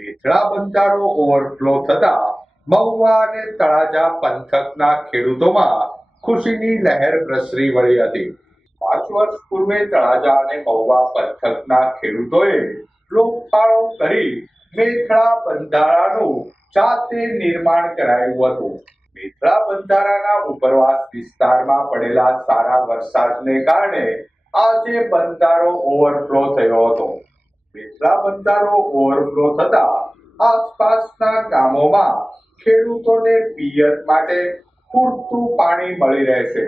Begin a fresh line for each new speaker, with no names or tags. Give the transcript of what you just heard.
બેથડા બંધારો overflow થતા મહુવા અને તળાજા પંથકના ખેડૂતોમાં ખુશીની લહેર પ્રસરી વળી હતી. પાંચ વર્ષ પૂર્વે તળાજા અને મહુવા પંથકના ખેડૂતોએ લોકફાળો કરી મેથડા બંધારાનું જાતે નિર્માણ કરાયું હતું. મેથડા બંધારાના ઉપરવાસ વિસ્તારમાં પડેલા સારા વરસાદને કારણે આજે બંધારો ઓવરફ્લો થયો હતો. વેચલા બંધારો ઓવરફ્લો થતા આસપાસના ગામોમાં ખેડૂતોને પિયત માટે પૂરતું પાણી મળી રહેશે.